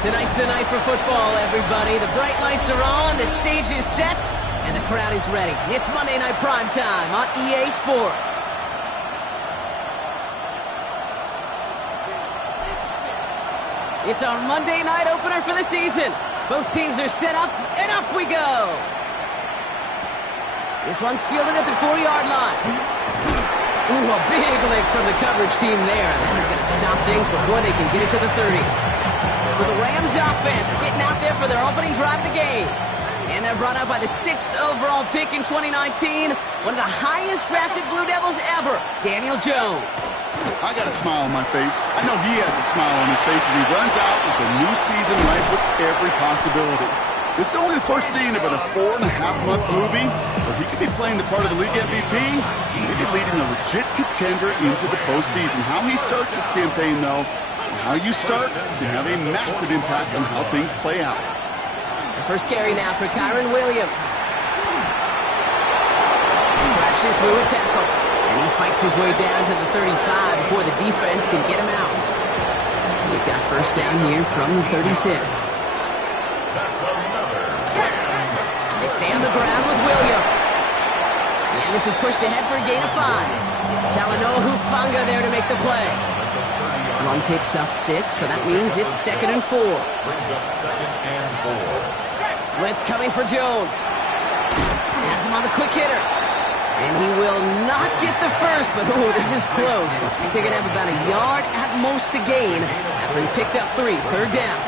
Tonight's the night for football, everybody. The bright lights are on, the stage is set, and the crowd is ready. It's Monday Night Primetime on EA Sports. It's our Monday night opener for the season. Both teams are set up, and off we go. This one's fielded at the 4-yard line. Ooh, a big lick from the coverage team there. That is going to stop things before they can get it to the 30. For the Rams offense, getting out there for their opening drive of the game. And they're brought out by the 6th overall pick in 2019. One of the highest drafted Blue Devils ever, Daniel Jones. I got a smile on my face. I know he has a smile on his face as he runs out with the new season ripe with every possibility. This is only the first scene of a 4.5-month movie where he could be playing the part of the league MVP, maybe leading a legit contender into the postseason. How he starts this campaign, though, and how you start can have a massive impact on how things play out. The first carry now for Kyren Williams. Crashes through a tackle, and he fights his way down to the 35 before the defense can get him out. We've got first down here from the 36. They stay on the ground with Williams. And this is pushed ahead for a gain of 5. Talanoa Hufanga there to make the play. Run picks up 6, so that means it's 2nd and 4. Brings up 2nd and 4. Blitz coming for Jones. Has him on the quick hitter. And he will not get the first, but oh, this is close. Looks like they're going to have about a yard at most to gain after he picked up 3. 3rd down.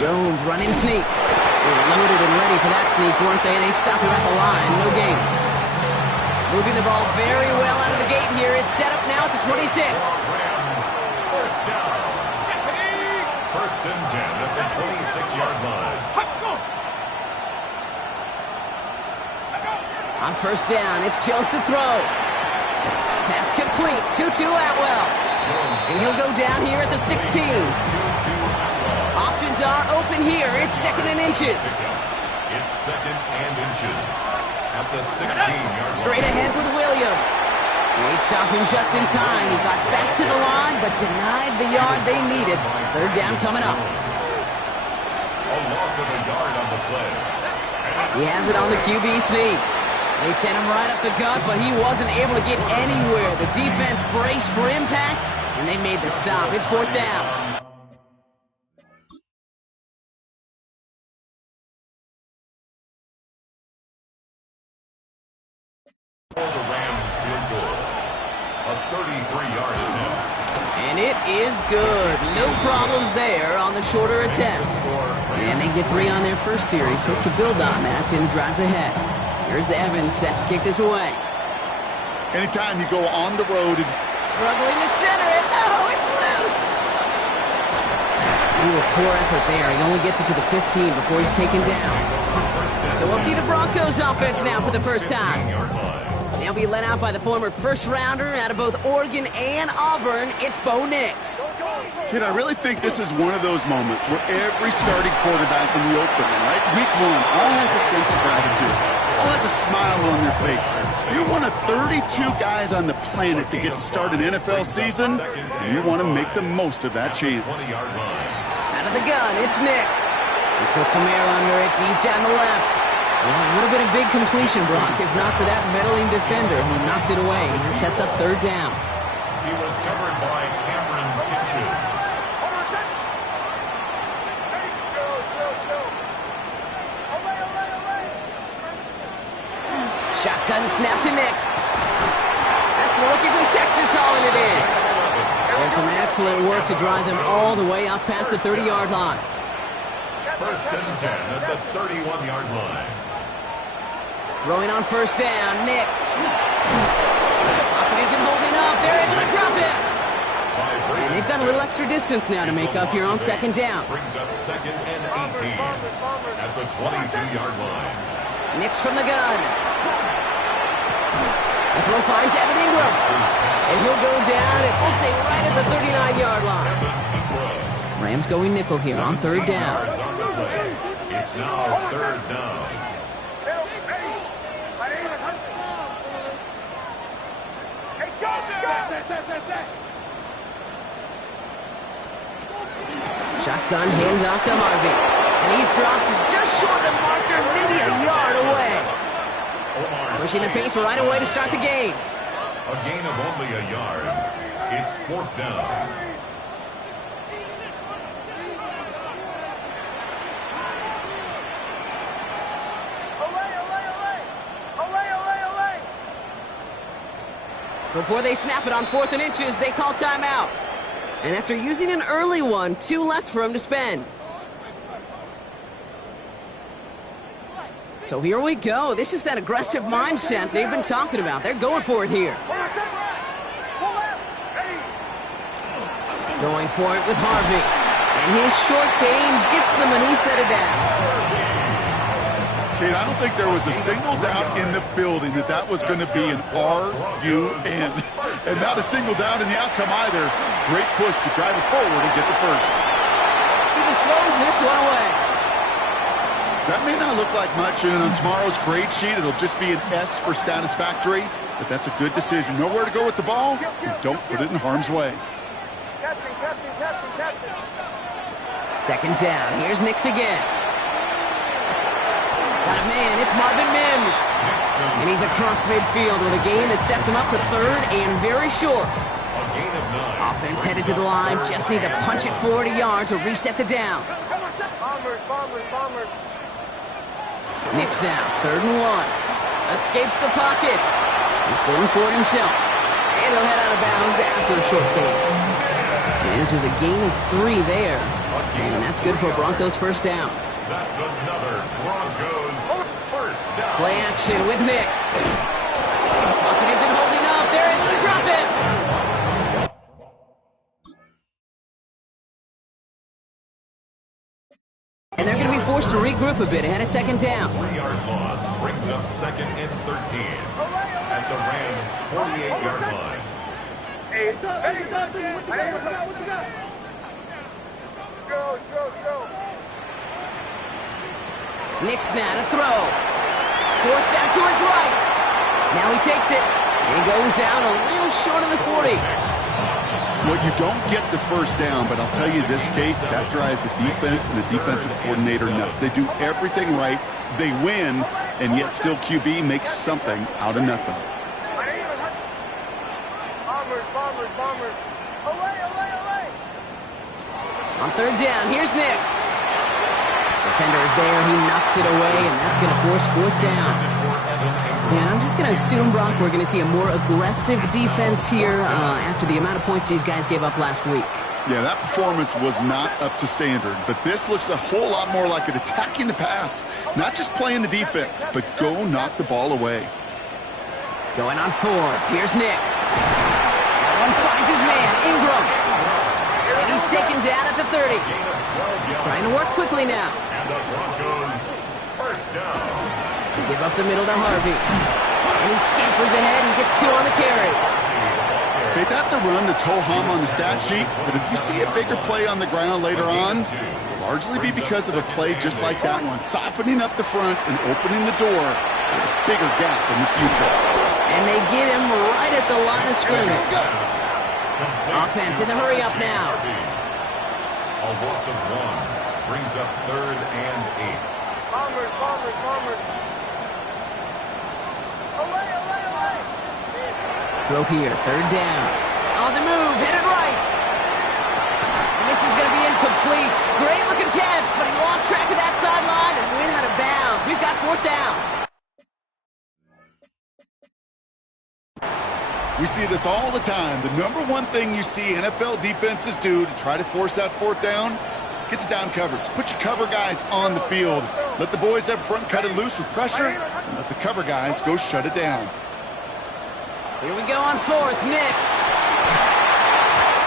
Jones running sneak. They were loaded and ready for that sneak, weren't they? They stop him at the line. No gain. Moving the ball very well out of the gate here. It's set up now at the 26. First down. First and 10 at the 26-yard line. On first down, it's Jones to throw. Pass complete. Tutu Atwell. And he'll go down here at the 16. Options are open here. It's 2nd and inches. It's 2nd and inches at the 16-yard line. Straight ahead with Williams. They stop him just in time. He got back to the line, but denied the yard they needed. 3rd down coming up. A loss of a yard on the play. He has it on the QB sneak. They sent him right up the gut, but he wasn't able to get anywhere. The defense braced for impact, and they made the stop. It's 4th down. For the Rams field goal. A 33-yard attempt. And it is good. No problems there on the shorter attempt. And they get 3 on their first series. Hope to build on that in the drives ahead. Here's Evans set to kick this away. Anytime you go on the road and Struggling to center it. Oh, it's loose. Ooh, a poor effort there. He only gets it to the 15 before he's taken down. So we'll see the Broncos offense now for the first time. They'll be led out by the former first-rounder out of both Oregon and Auburn. It's Bo Nix. Kid, I really think this is one of those moments where every starting quarterback in the opener, right? Week 1, all has a sense of gratitude. All has a smile on their face. You're one of 32 guys on the planet to get to start an NFL season, and you want to make the most of that chance. Out of the gun, it's Nix. He puts some air under it deep down the left. Well, it would have been a big completion, Brock, if not for that meddling defender who knocked it away. That sets up 3rd down. He was covered by Cameron Kitchen. Shotgun snap to Nix. That's the rookie from Texas hauling it in. And some excellent work to drive them all the way up past the 30-yard line. First and 10 at the 31-yard line. Throwing on first down, Nix. Pocket isn't holding up. They're able to drop him. And they've got a little extra distance now to make up here on 2nd down. Brings up 2nd and 18 at the 22-yard line. Nix from the gun. The throw finds Evan Ingram. And he'll go down, and we'll say right at the 39-yard line. Rams going nickel here on 3rd down. It's now 3rd down. Shotgun hands off to Harvey. And he's dropped just short of the marker, maybe a yard away. Pushing the pace right away to start the game. A gain of only a yard. It's 4th down. Before they snap it on 4th and inches, they call timeout. And after using an early one, 2 left for him to spend. So here we go. This is that aggressive mindset they've been talking about. They're going for it here. Going for it with Harvey. And his short gain gets them an set of downs. Kate, I don't think there was a single doubt in the building that that was going to be an RUN. And not a single doubt in the outcome either. Great push to drive it forward and get the first. He just throws this one away. That may not look like much, and on tomorrow's grade sheet, it'll just be an S for satisfactory, but that's a good decision. Nowhere to go with the ball, and don't put it in harm's way. Second down. Here's Nix again. Got a man. It's Marvin Mims. And he's across midfield with a gain that sets him up for 3rd and very short. Offense headed to the line. Just need to punch it forward a yard to reset the downs. Nix now. 3rd and 1. Escapes the pocket. He's going for it himself. And he'll head out of bounds after a short gain. Manages a gain of 3 there. And that's good for Broncos first down. That's another Broncos first down. Play action with Nix. Pocket isn't holding up. They're able to drop it. And they're going to be forced to regroup a bit ahead of second down. 3-yard loss brings up 2nd and 13 at the Rams' 48-yard line. Nix now to throw. Forced out to his right. Now he takes it. And he goes out a little short of the 40. Well, you don't get the first down, but I'll tell you this, Kate, that drives the defense and the defensive coordinator nuts. They do everything right. They win, and yet still QB makes something out of nothing. On 3rd down, here's Nix. Defender is there. He knocks it away, and that's going to force 4th down. And I'm just going to assume, Brock, we're going to see a more aggressive defense here after the amount of points these guys gave up last week. Yeah, that performance was not up to standard, but this looks a whole lot more like it attacking the pass. Not just playing the defense, but go knock the ball away. Going on 4th. Here's Nix. That one finds his man, Ingram. And he's taken down at the 30. Trying to work quickly now. And the Broncos first down. They give up the middle to Harvey. And he scampers ahead and gets 2 on the carry. Okay, that's a run that's ho-hum on the stat sheet, but if you see a bigger play on the ground later on, it'll largely be because of a play just like that one, softening up the front and opening the door for a bigger gap in the future. And they get him right at the line of scrimmage. Offense in the hurry up now. A loss of 1 brings up 3rd and 8. Throw here, 3rd down. On the move, hit it right. And this is going to be incomplete. Great looking catch, but he lost track of that sideline and went out of bounds. We've got 4th down. We see this all the time. The number one thing you see NFL defenses do to try to force that 4th down, gets down coverage. Put your cover guys on the field. Let the boys up front cut it loose with pressure, and let the cover guys go shut it down. Here we go on 4th, Nix.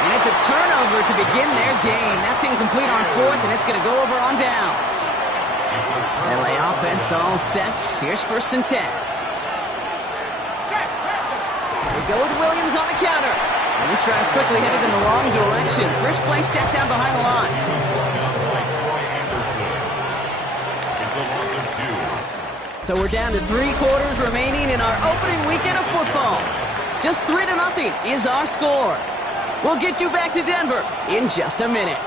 And it's a turnover to begin their game. That's incomplete on 4th, and it's going to go over on downs. LA offense all set. Here's 1st and 10. We go with Williams on the counter. And this drive's quickly headed in the wrong direction. First play set down behind the line. It's a loss of 2. So we're down to 3 quarters remaining in our opening weekend of football. Just 3-0 is our score. We'll get you back to Denver in just a minute.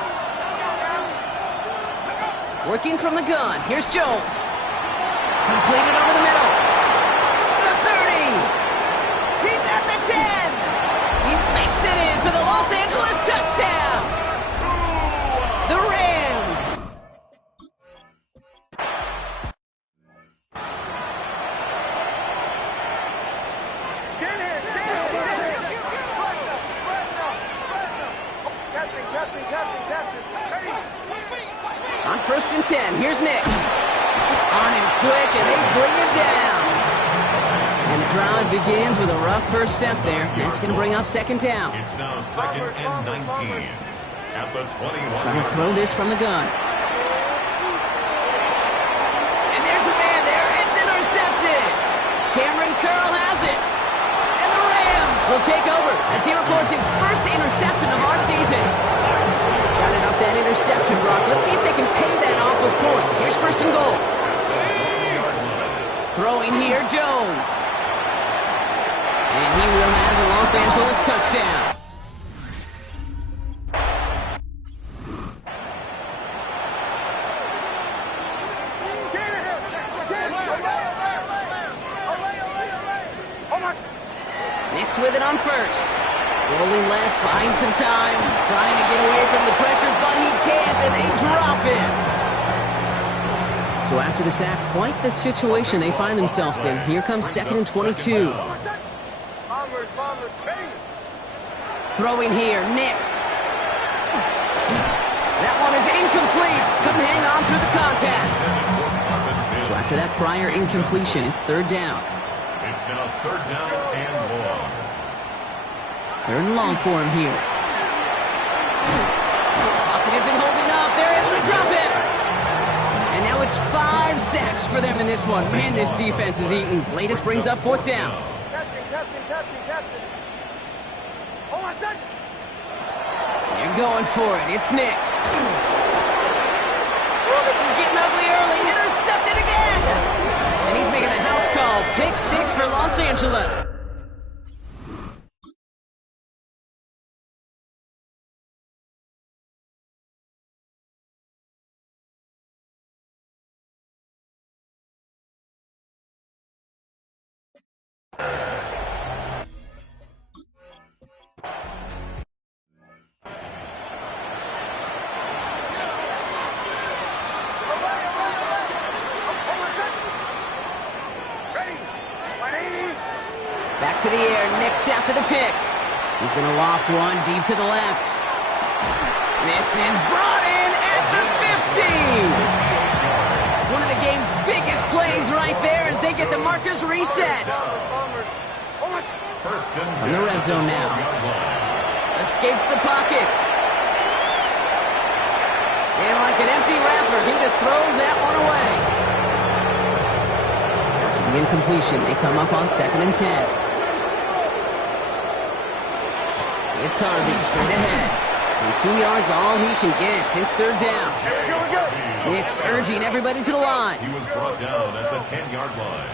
Working from the gun. Here's Jones. Completed over the middle. The 30. He's at the 10. He makes it in for the Los Angeles touchdown. The Rams. On 1st and 10, here's Nix. On him quick, and they bring him down. And the drive begins with a rough first step there. That's going to bring up 2nd down. It's now 2nd and 19 at the 21. Trying to throw this from the gun. And there's a man there. It's intercepted. Cameron Curl has it. And the Rams will take over as he records his first interception of our season. Got it off that interception, Brock. Let's see if they can pay that off with points. Here's 1st and goal. Throwing here, Jones. And he will have the Los Angeles touchdown. Nix with it on 1st. Rolling left, buying some time, trying to get away from the pressure, but he can't, and they drop him. So after the sack, quite the situation they find themselves in. Here comes 2nd and 22. Throwing here, Nix. That one is incomplete. Couldn't hang on through the contact. So after that prior incompletion, it's 3rd down. It's now 3rd down and long. 3rd and long for him here. Pocket isn't holding up. They're able to drop it. And now it's 5 sacks for them in this one. Man, this defense is eating. Latest brings up 4th down. They're going for it. It's Nix. Oh, this is getting ugly early. Intercepted again. And he's making a house call. Pick 6 for Los Angeles. Back to the air, Nix after the pick. He's going to loft one deep to the left. This is brought in at the 50. One of the game's biggest plays right there as they get the markers reset. From the red zone now. Escapes the pocket. And like an empty wrapper, he just throws that one away. After the incompletion, they come up on 2nd and 10. It's Harvey straight ahead. And 2 yards all he can get. It's 3rd down. Nix urging everybody to the line. He was brought down at the 10-yard line.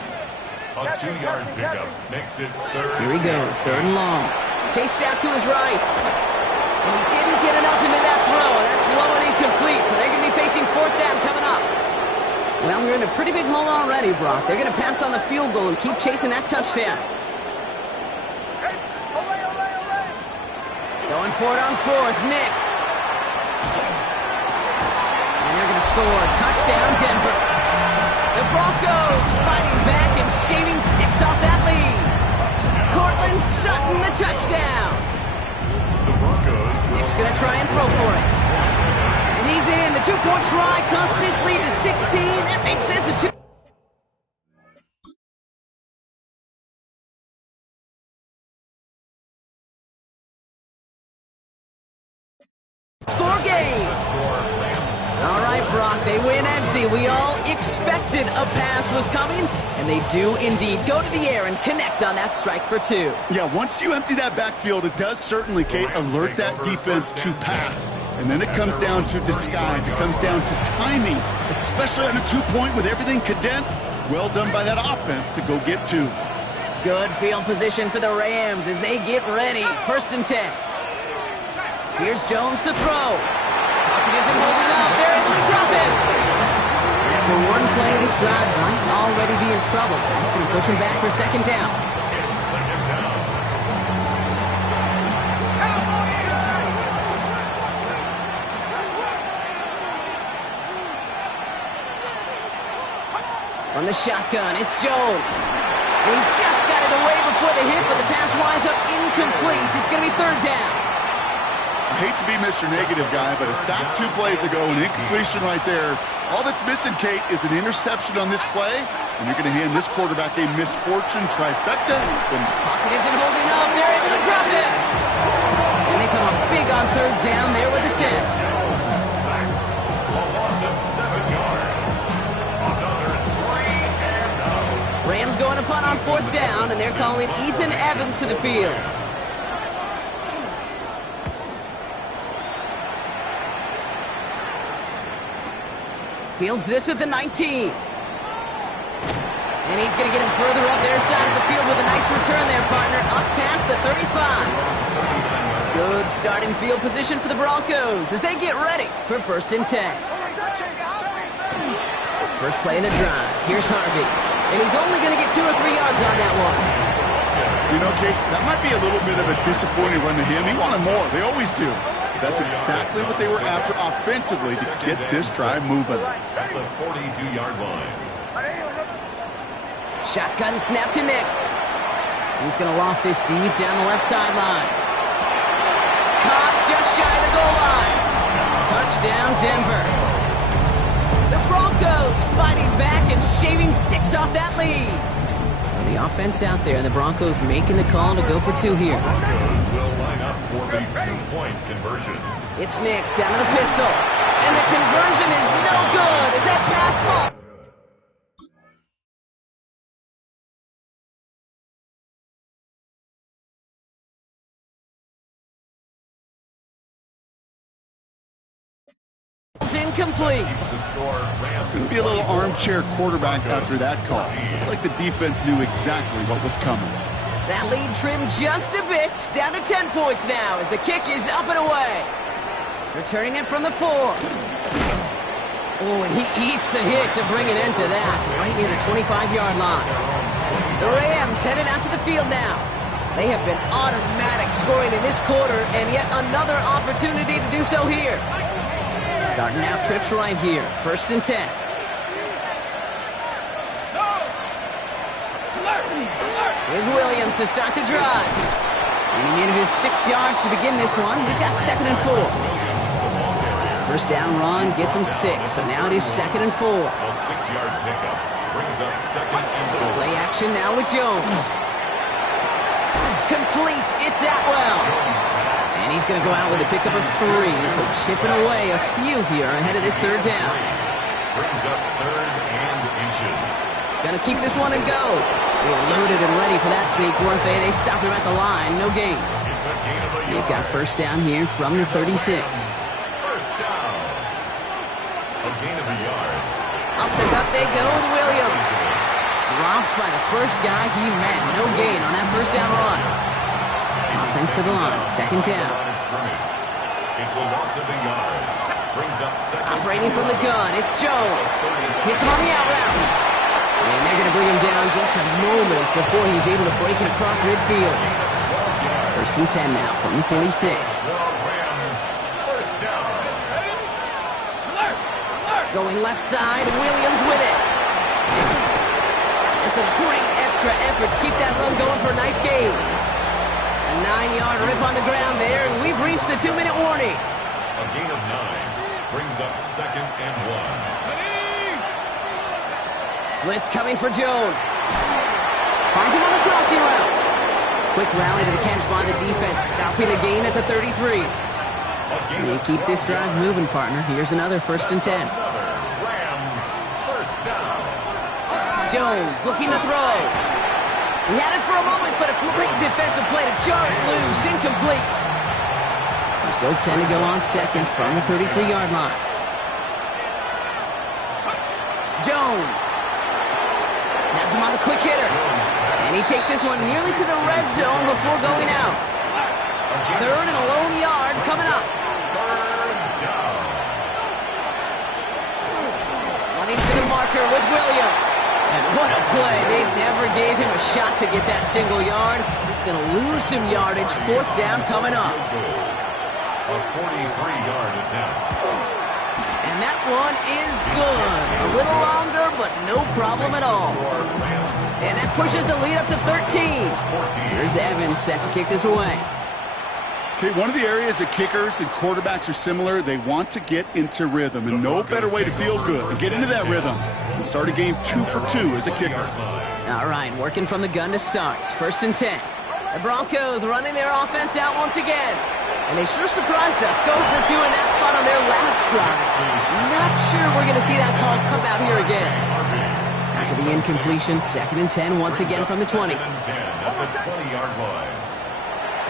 A 2-yard pickup makes it 3rd. Here he goes, 3rd and long. Chased out to his right. And he didn't get enough into that throw. That's low and incomplete. So they're going to be facing 4th down coming up. Well, we're in a pretty big hole already, Brock. They're going to pass on the field goal and keep chasing that touchdown. Going for it on 4th, Nix. And they're going to score. Touchdown, Denver. The Broncos fighting back and shaving 6 off that lead. Cortland Sutton, the touchdown. The Broncos. Nix going to try and throw for it. And he's in. The 2-point try cuts this lead to 16. That makes this a 2. Score game. All right, Brock, they win empty. We all expected a pass was coming, and they do indeed go to the air and connect on that strike for 2. Yeah, once you empty that backfield, it does certainly, Kate, alert that defense to pass. And then it comes down to disguise. It comes down to timing, especially on a 2-point with everything condensed. Well done by that offense to go get 2. Good field position for the Rams as they get ready. 1st and 10. Here's Jones to throw. Pocket isn't holding up. They're able to drop it. drive might already be in trouble. That's going to push him back for second down. It's second down. From the shotgun, it's Jones. And he just got it away before the hit, but the pass winds up incomplete. It's going to be third down. I hate to be Mr. Negative guy, but a sack 2 plays ago, an incompletion right there. All that's missing, Kate, is an interception on this play, and you're going to hand this quarterback a misfortune trifecta. Pocket isn't holding up. They're able to drop it. And they come up big on third down there with the sack. Sack. A loss of 7 yards. Another 3 and out. Rams going to punt on fourth down, and they're calling Ethan Evans to the field. Fields this at the 19. And he's going to get him further up their side of the field with a nice return there, partner, up past the 35. Good starting field position for the Broncos as they get ready for first and 10. First play of the drive. Here's Harvey. And he's only going to get 2 or 3 yards on that one. You know, Kate, that might be a little bit of a disappointing run to him. He wanted more. They always do. That's exactly what they were after offensively to get this drive moving. At the 42-yard line. Shotgun snap to Nix. He's going to loft this deep down the left sideline. Caught just shy of the goal line. Touchdown, Denver. The Broncos fighting back and shaving 6 off that lead. So the offense out there, and the Broncos making the call to go for 2 here. Broncos will line up for the 2-point conversion. It's Nix out of the pistol. And the conversion is no good as that pass falls. Incomplete. The score, Rams. Going to be a little armchair quarterback after that call. Looks like the defense knew exactly what was coming. That lead trimmed just a bit, down to 10 points now as the kick is up and away. Returning it from the 4. Oh, and he eats a hit to bring it into that, right near the 25-yard line. The Rams headed out to the field now. They have been automatic scoring in this quarter, and yet another opportunity to do so here. Starting out trips right here, first and 10. Here's Williams to start the drive. And he needed his 6 yards to begin this one. He got second and 4. First down run gets him 6, so now it is second and 4. A 6-yard pickup brings up second and 4. Play action now with Jones. Complete, it's Atwell. And he's going to go out with a pickup of 3, so chipping away a few here ahead of this third down. Brings up third and inches. Gonna keep this one and go. They were loaded and ready for that sneak, weren't they? They stopped him at the line, no gain. It's a gain of a They've yard. got first down here from the 36. First down. A gain of a yard. Up the gut they go with Williams. Dropped by the first guy he met. No gain on that first down run. Offense to the line, second down. It's a loss of a yard. Brings up second. Operating from the gun, it's Jones. Hits him on the out route. And they're going to bring him down just a moment before he's able to break it across midfield. First and 10 now from the 46. Rams. First down. Going left side, Williams with it. It's a great extra effort to keep that run going for a nice gain. A 9-yard rip on the ground there, and we've reached the 2-minute warning. A gain of 9. Brings up second and 1. Blitz coming for Jones. Finds him on the crossing route. Quick rally to the catch by the defense, stopping the gain at the 33. They keep this drive moving, partner. Here's another first and 10. Rams. First down. Jones looking to throw. He had it for a moment, but a great defensive play to jar it loose. Incomplete. So still 10 to go on second from the 33-yard line. Jones has him on the quick hitter. And he takes this one nearly to the red zone before going out. Third and a lone yard coming up. Third down. Running to the marker with Williams. And what a play. They never gave him a shot to get that single yard. He's going to lose some yardage. Fourth down coming up. A 43-yard attempt. And that one is good. A little longer, but no problem at all. And that pushes the lead up to 13. Here's Evans set to kick this away. Okay, one of the areas that kickers and quarterbacks are similar, they want to get into rhythm, and no better way to feel good and get into that rhythm and start a game 2 for 2 as a kicker. All right, working from the gun to start. 1st and 10. The Broncos running their offense out once again. And they sure surprised us, going for 2 in that spot on their last drive. Not sure we're going to see that call come out here again. After the incompletion, 2nd and 10 once again from the 20. 2nd and 10 at the 20-yard line.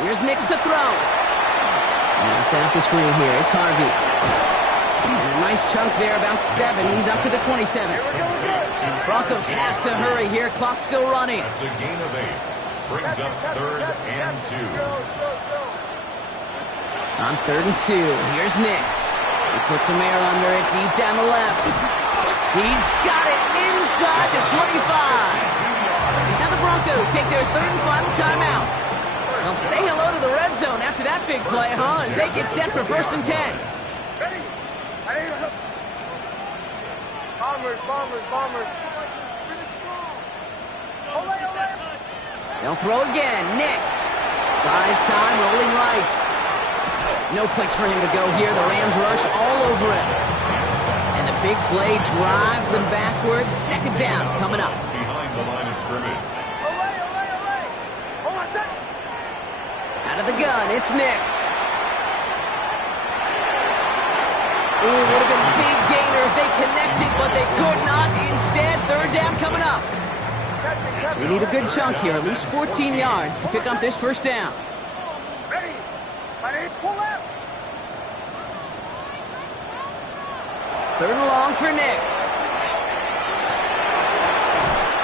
Here's Nix to throw. And he'll set up the screen here. It's Harvey. And a nice chunk there, about 7. He's up to the 27. Broncos have to hurry here. Clock still running. That's a gain of 8. Brings up 3rd and 2. On 3rd and 2, here's Nix. He puts some air under it deep down the left. He's got it inside the 25. Now the Broncos take their 3rd and final timeout. They'll say hello to the red zone after that big play, huh? As they get set for 1st and 10. Bombers. They'll throw again. Nix buys time, rolling right. No place for him to go here. The Rams rush all over him. And the big play drives them backwards. 2nd down coming up. Behind the line of scrimmage. Out of the gun, it's Nix. Ooh, would have been a big gainer if they connected, but they could not. Instead, 3rd down coming up. They need a good chunk here, at least 14 yards to pick up this 1st down. Third and long for Nix.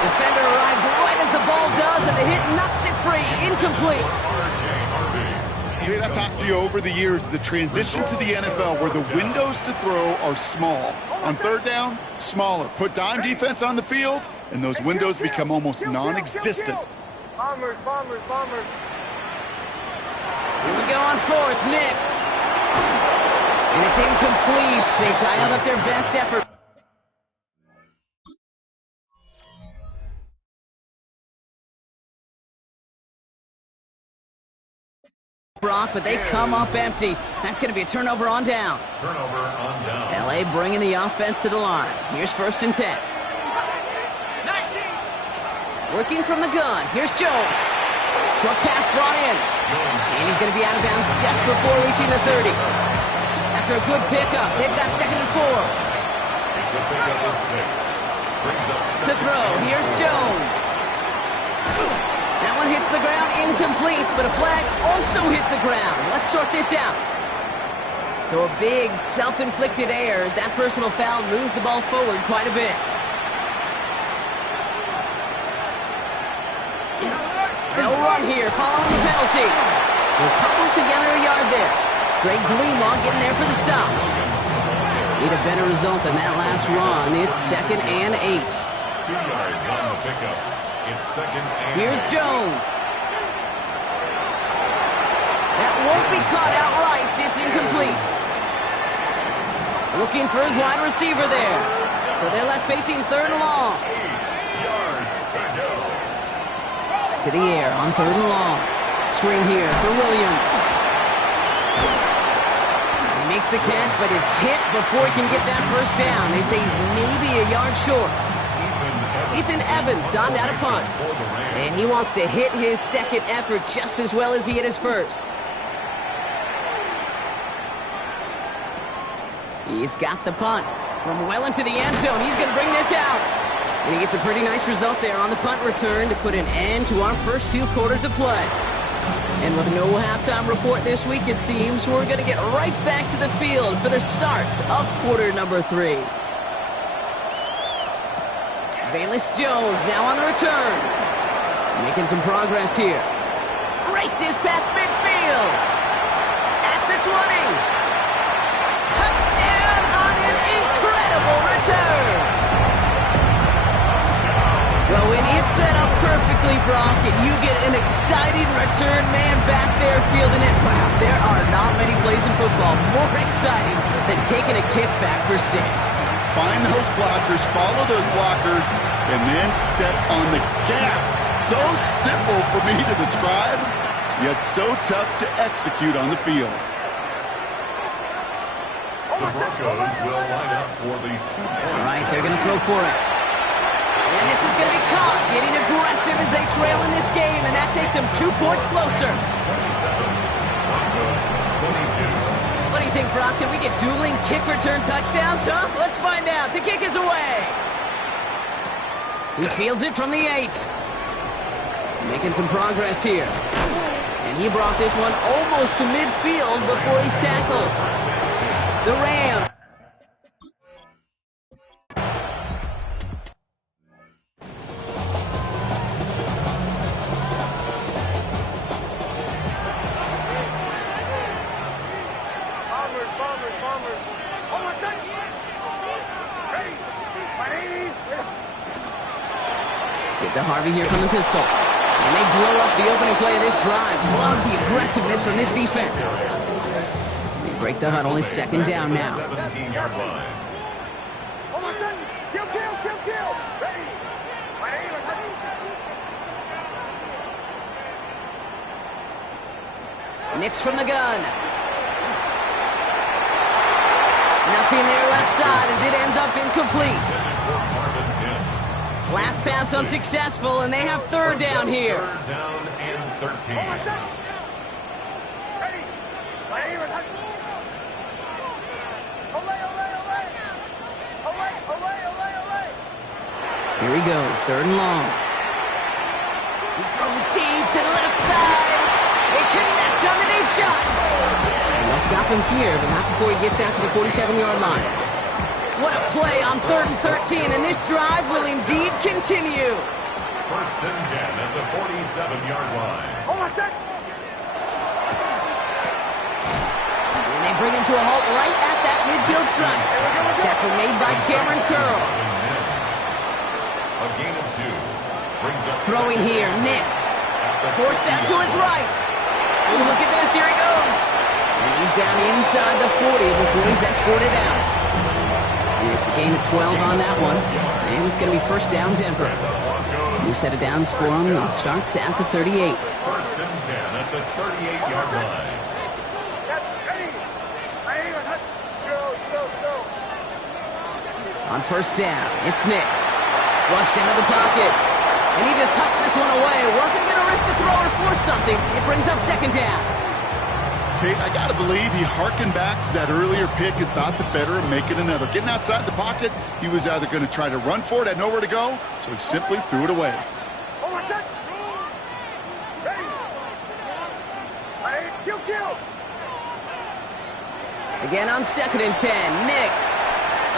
Defender arrives right as the ball does, and the hit knocks it free. Incomplete. Okay, I've talked to you over the years, the transition to the NFL where the windows to throw are small. On 3rd down, smaller. Put dime defense on the field, and those windows become almost non-existent. Bombers. Here we go on 4th, Nix. And it's incomplete. They dialed up their best effort. Brock, but they come up empty. That's going to be a turnover on downs. Turnover on downs. L.A. bringing the offense to the line. Here's 1st and 10. 19. Working from the gun. Here's Jones. Short pass brought in. And he's going to be out of bounds just before reaching the 30. After a good pickup, they've got 2nd and 4. It's a pickup of 6. Brings up To throw. Here's Jones. That one hits the ground, incomplete, but a flag also hit the ground. Let's sort this out. So a big self-inflicted error as that personal foul moves the ball forward quite a bit. They'll run here following the penalty. They'll couple together a yard there. Greg Greenlaw getting there for the stop. Need a better result than that last run. It's 2nd and 8. 2 yards on the pickup. It's 2nd and Here's Jones. That won't be caught outright. It's incomplete. Looking for his wide receiver there. So they're left facing 3rd and long. 8 yards to go. To the air on 3rd and long. Screen here for Williams. He makes the catch, but is hit before he can get that 1st down. They say he's maybe a yard short. Ethan Evans on that punt. And he wants to hit his 2nd effort just as well as he hit his 1st. He's got the punt from well into the end zone. He's going to bring this out. And he gets a pretty nice result there on the punt return to put an end to our first 2 quarters of play. And with no halftime report this week, it seems we're going to get right back to the field for the start of quarter number 3. Velus Jones now on the return. Making some progress here. Races past midfield. At the 20. Touchdown on an incredible return. perfectly, Brock, and you get an exciting return man back there fielding it. Wow, there are not many plays in football more exciting than taking a kick back for 6. Find those blockers, follow those blockers, and then step on the gas. So simple for me to describe, yet so tough to execute on the field. The Broncos will line up for the 2-point. All right, they're going to throw for it. And this is going to be caught, getting aggressive as they trail in this game, and that takes them 2 points closer. 27, Broncos 22. What do you think, Brock? Can we get dueling kick return touchdowns, huh? Let's find out. The kick is away. He fields it from the 8. Making some progress here. And he brought this one almost to midfield before he's tackled. The Rams. Bombers. On my second. Ready. Ready. Get to Harvey here from the pistol. And they blow up the opening play of this drive. Love the aggressiveness from this defense. They break the huddle. It's second down now. 17-yard line. On my second. Kill. Ready. Ready. Nix from the gun. Nothing there left side as it ends up incomplete. Last pass unsuccessful, and they have third down here. Third down and 13. Ready. Here he goes, third and long. He's throwing deep to the left side. They connect on the deep shot. And they'll stop him here, but not before he gets out to the 47-yard line. What a play on 3rd and 13, and this drive will indeed continue. First and 10 at the 47-yard line. On my second. And they bring him to a halt right at that midfield stripe. Tackle made by Cameron Curl. A gain of 2. Brings up Throwing here, Nix. Forced out to his right. Oh, look at this, here he goes. And he's down inside the 40 before he's escorted out. And it's a gain of 12 on that one. And it's going to be first down Denver. New set of downs for him. It starts at the 38. First and 10 at the 38-yard line. On first down, it's Nix. Flushed out of the pocket. And he just hucks this one away. Wasn't going to risk a throw or force something. It brings up second down. Kate, I got to believe he hearkened back to that earlier pick and thought the better of making another. Getting outside the pocket, he was either going to try to run for it, had nowhere to go, so he simply threw it away. Again on 2nd and 10, Nix.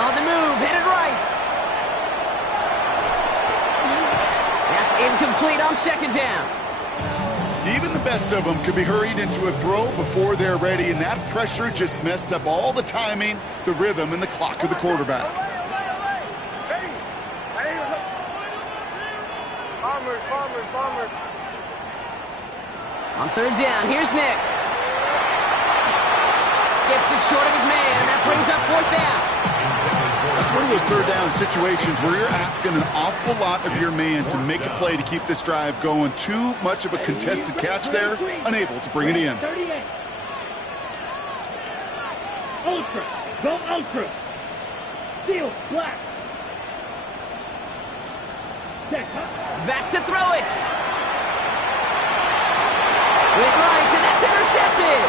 On the move, headed right. That's incomplete on second down. Even the best of them could be hurried into a throw before they're ready, and that pressure just messed up all the timing, the rhythm, and the clock of the quarterback. Bombers. On third down, here's Nix. Skips it short of his man. That brings up fourth down. That's one of those third down situations where you're asking an awful lot of your man to make a play to keep this drive going. Too much of a contested catch there, unable to bring it in. 38. Ultra. Go ultra. Field black. Back to throw it. Went right, and that's intercepted.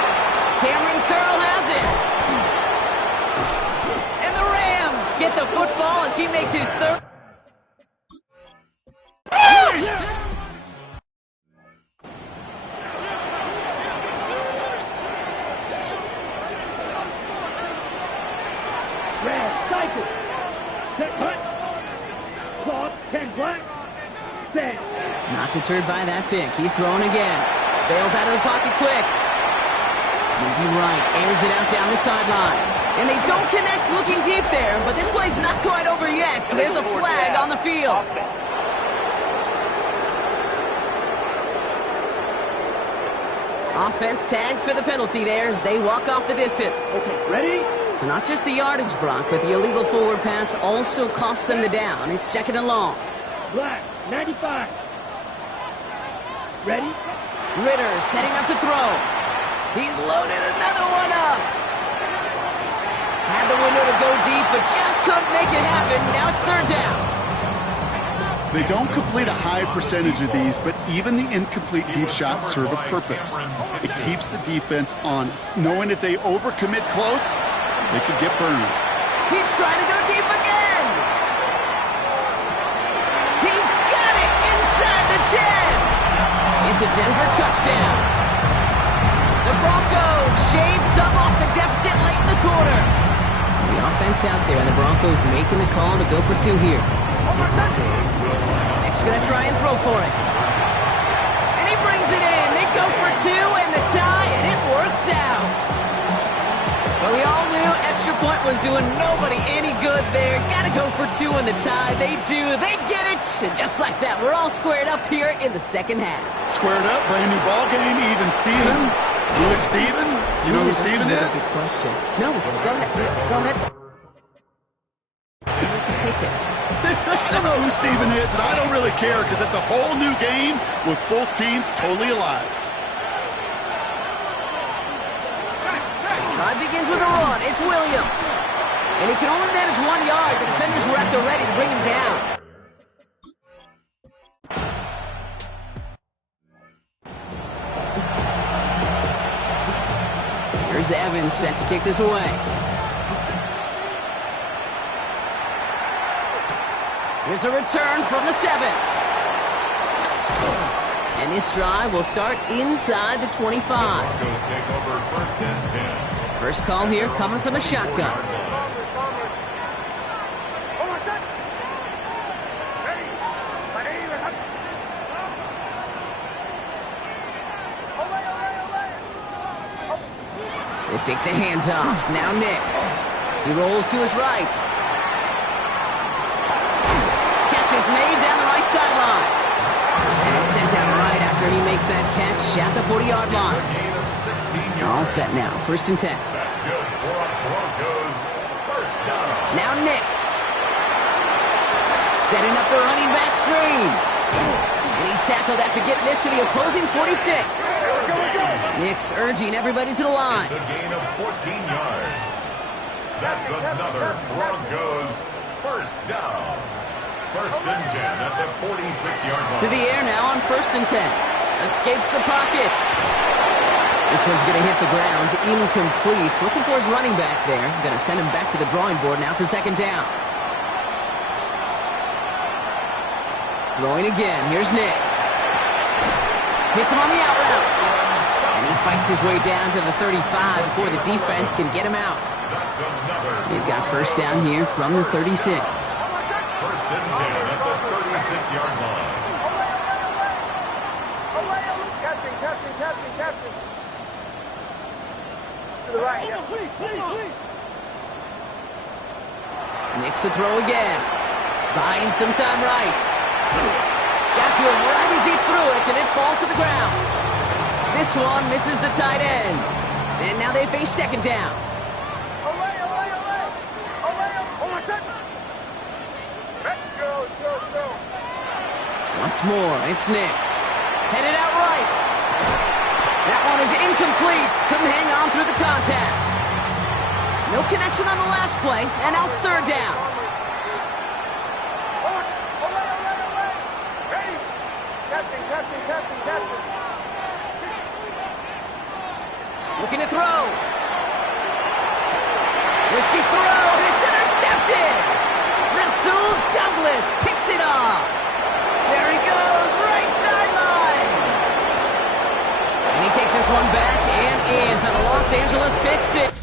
Cameron Curl has it. And the Rams get the football as he makes his third. Red cycle. Set cut. Cloth 10 black. Set. Not deterred by that pick. He's throwing again. Bails out of the pocket quick. Moving right. Airs it out down the sideline. And they don't connect looking deep there, but this play's not quite over yet. So there's a flag on the field. Offense tagged for the penalty there as they walk off the distance. Okay, ready? So not just the yardage, Brock, but the illegal forward pass also cost them the down. It's second and long. Black, 95. Ready? Ritter setting up to throw. He's loaded another one up. Had the window to go deep, but just couldn't make it happen. Now it's third down. They don't complete a high percentage of these, but even the incomplete deep shots serve a purpose. It keeps the defense honest, knowing if they overcommit close, they could get burned. He's trying to go deep again. He's got it inside the 10. It's a Denver touchdown. The Broncos shave some off the deficit late in the quarter. So the offense out there, and the Broncos making the call to go for two here. Nick's going to try and throw for it. And he brings it in. They go for two and the tie, and it works out. But we all knew extra point was doing nobody any good there. Got to go for two in the tie. They do. They get it. And just like that, we're all squared up here in the second half. Squared up, brand new ball game, even Steven. Who is Steven? You know who Steven is? Good question. No, go ahead. Go ahead. Take it. I don't know who Steven is, and I don't really care because it's a whole new game with both teams totally alive. Drive begins with a run. It's Williams. And he can only manage 1 yard. The defenders were at the ready to bring him down. Here's Evans set to kick this away. Here's a return from the 7. And this drive will start inside the 25. Broncos take over first and 10. First call here coming from the shotgun. They fake the handoff. Now Nix. He rolls to his right. Catch is made down the right sideline. And he's sent out right after he makes that catch at the 40-yard line. Gain of 16 yards. All set now. First and 10. That's good for Broncos. First down. Now Nix. Setting up the running back screen. And he's tackled after getting this to the opposing 46. Nix urging everybody to the line. It's a gain of 14 yards. That's another Broncos first down. First and 10 at the 46-yard line. To the air now on first and 10. Escapes the pocket. This one's going to hit the ground. Incomplete. Looking for his running back there. Going to send him back to the drawing board now for second down. Throwing again. Here's Nix. Hits him on the out route. And he fights his way down to the 35 before the defense can get him out. That's another. They've got first down here from the 36. First and 10 at the 36-yard line. Captain. To the right. Nix to throw again. Buying some time right. Got to him right as he threw it, and it falls to the ground. This one misses the tight end. And now they face second down. Once more, it's Nix. Headed out right. That one is incomplete. Couldn't hang on through the contact. No connection on the last play, and now it's third down. Captain. Looking to throw. Risky throw, and it's intercepted. Rasul Douglas picks it off. There he goes, right sideline. And he takes this one back and in for the Los Angeles pick six.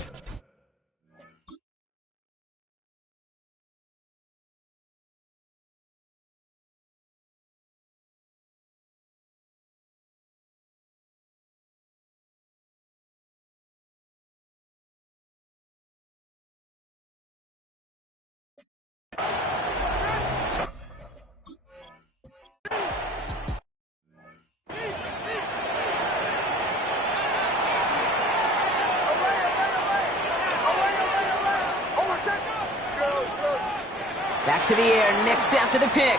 Back to the air, Nix after the pick.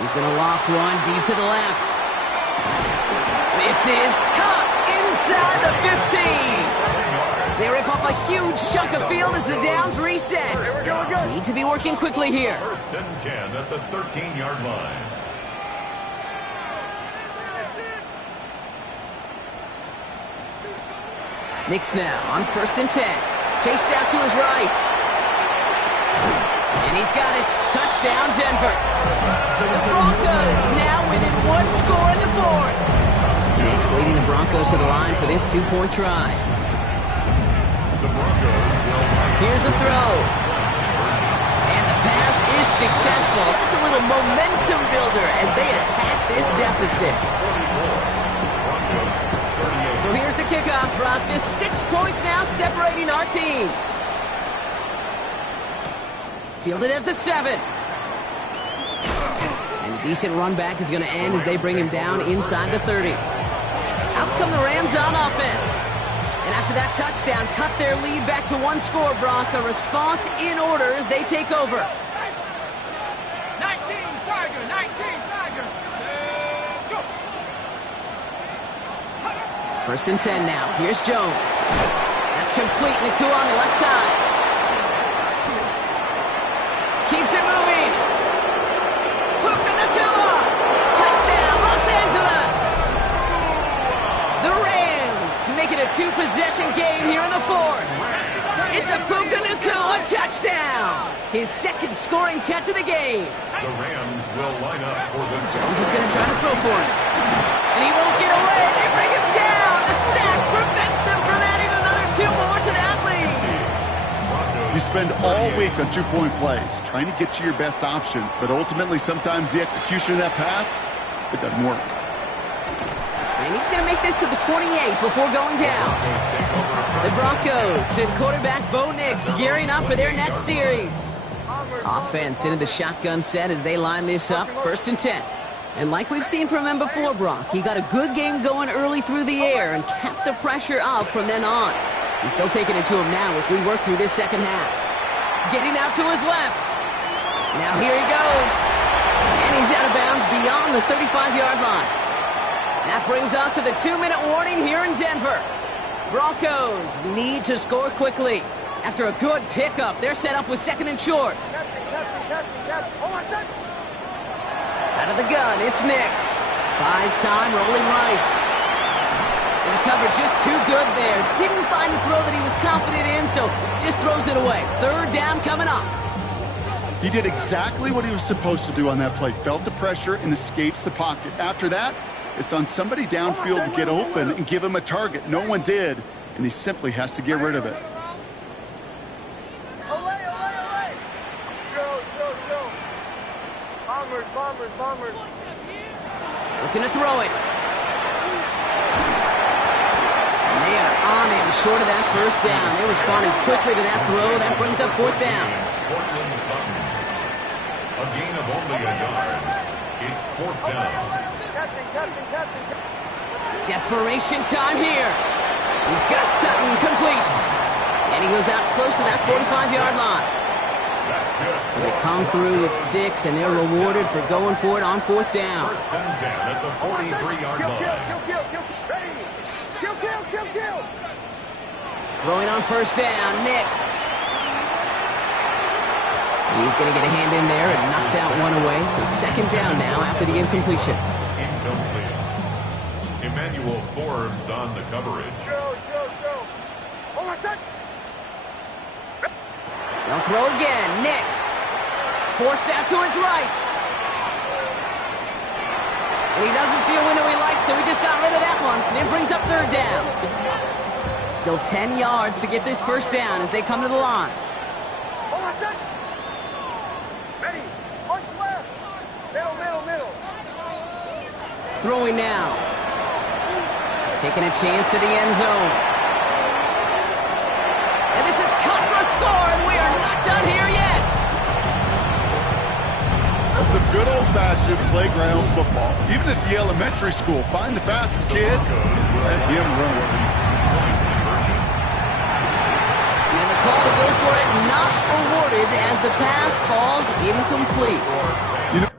He's going to loft one deep to the left. This is caught inside the 15. They rip off a huge chunk of field as the downs reset. Need to be working quickly here. First and 10 at the 13-yard line. Nix now on first and 10. Chased out to his right. And he's got it. Touchdown, Denver. The Broncos now within one score in the fourth. Nix leading the Broncos to the line for this two-point try. The Broncos will... Here's a throw. And the pass is successful. That's a little momentum builder as they attack this deficit. So here's the kickoff, Brock. Just 6 points now separating our teams. Fielded at the 7. And a decent run back is going to end as they bring him down inside the 30. Out come the Rams on offense. And after that touchdown, cut their lead back to one score, Brock. A response in order as they take over. 19 Tiger, 19 Tiger. Go. First and 10 now. Here's Jones. That's complete. Nakua on the left side. Keeps it moving. Puka Nakua. Touchdown, Los Angeles. The Rams make it a two-possession game here in the fourth. It's a Puka Nakua touchdown. His second scoring catch of the game. The Rams will line up for the... Jones is going to try to throw for it. And he won't get away. They bring him down. The sack prevents them from adding another 2 more to that lead. You spend all week on two-point plays, trying to get to your best options, but ultimately sometimes the execution of that pass, it doesn't work. And he's going to make this to the 28 before going down. The Broncos and quarterback Bo Nix gearing up for their next series. Offense into the shotgun set as they line this up, first and 10. And like we've seen from him before, Brock, he got a good game going early through the air and kept the pressure up from then on. He's still taking it to him now as we work through this second half. Getting out to his left. Now here he goes. And he's out of bounds beyond the 35-yard line. That brings us to the 2-minute warning here in Denver. Broncos need to score quickly. After a good pickup, they're set up with second and short. Out of the gun, it's Nix. Buys time, rolling right. And the cover just too good there. Didn't find the throw that he was confident in, so just throws it away. Third down coming up. He did exactly what he was supposed to do on that play. Felt the pressure and escapes the pocket. After that, it's on somebody downfield to get open and give him a target. No one did, and he simply has to get rid of it. Bombers. Looking to throw it. And they are on him short of that first down. They're responding quickly to that throw. That brings up fourth down. Portland Sutton. A gain of only a yard. It's fourth down. Captain. Desperation time here. He's got Sutton complete. And he goes out close to that 45-yard line. That's good. So they come through with 6, and they're rewarded for going for it on fourth down. First and 10 at the 43-yard line. Kill. Throwing on first down, Nix. He's going to get a hand in there and knock that one away. So second down now after the incompletion. Incomplete. Emmanuel Forbes on the coverage. Joe. Hold on a sec. They'll throw again. Nix. Forced out to his right. And he doesn't see a window he likes, so he just got rid of that one. And it brings up third down. Still 10 yards to get this first down as they come to the line. Hold on a sec. Ready. Punch left. Middle. Throwing now. Taking a chance to the end zone. And this is cut for a score, and we are not done here yet. That's some good old-fashioned playground football. Even at the elementary school, find the fastest kid, let him run. And the call ball to go for it, not awarded as the pass falls incomplete. You know,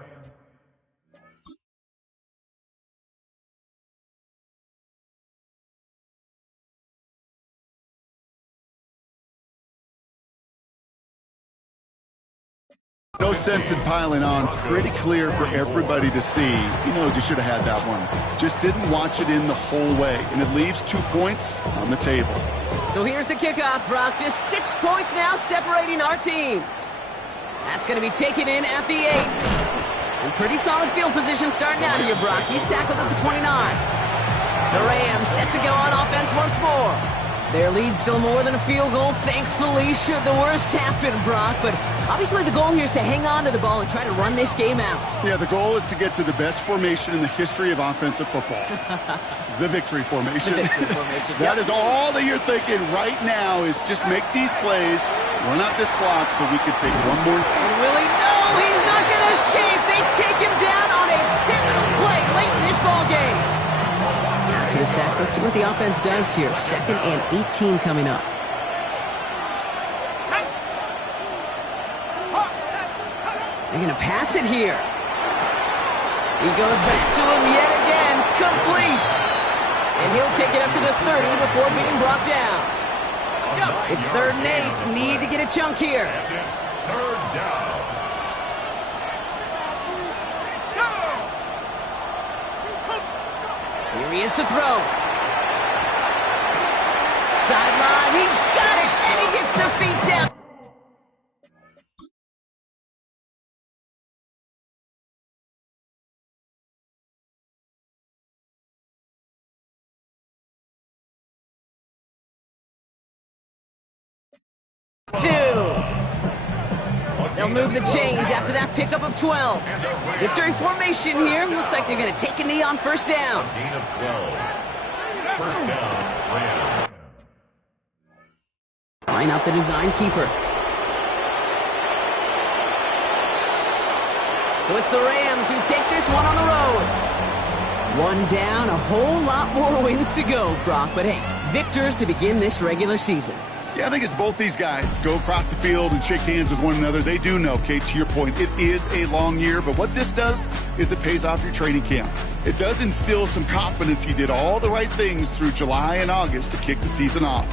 no sense in piling on. Pretty clear for everybody to see. He knows he should have had that one. Just didn't watch it in the whole way. And it leaves 2 points on the table. So here's the kickoff, Brock. Just 6 points now separating our teams. That's going to be taken in at the 8. And pretty solid field position starting out here, Brock. He's tackled at the 29. The Rams set to go on offense once more. Their lead still more than a field goal, thankfully, should the worst happen, Brock. But obviously the goal here is to hang on to the ball and try to run this game out. Yeah, the goal is to get to the best formation in the history of offensive football. The victory formation. The victory formation. That is all that you're thinking right now, is just make these plays, run out this clock so we can take one more. And will he? No, he's not going to escape. They take him down on a pivotal play late in this ball game. To the sack. Let's see what the offense does here. 2nd and 18 coming up. They're going to pass it here. He goes back to him yet again. Complete. And he'll take it up to the 30 before being brought down. It's 3rd and 8. Need to get a chunk here. And it's 3rd down. Here he is to throw. Sideline, he's got it, and he gets the feet down. They'll move the chains after that pickup of 12. Victory formation here. Looks like they're going to take a knee on 1st down. Gain of 12. 1st down, Rams. Line up the design keeper. So it's the Rams who take this one on the road. 1 down, a whole lot more wins to go, Brock. But hey, victors to begin this regular season. Yeah, I think it's both these guys go across the field and shake hands with one another. They do know, Kate, to your point, it is a long year, but what this does is it pays off your training camp. It does instill some confidence. He did all the right things through July and August to kick the season off.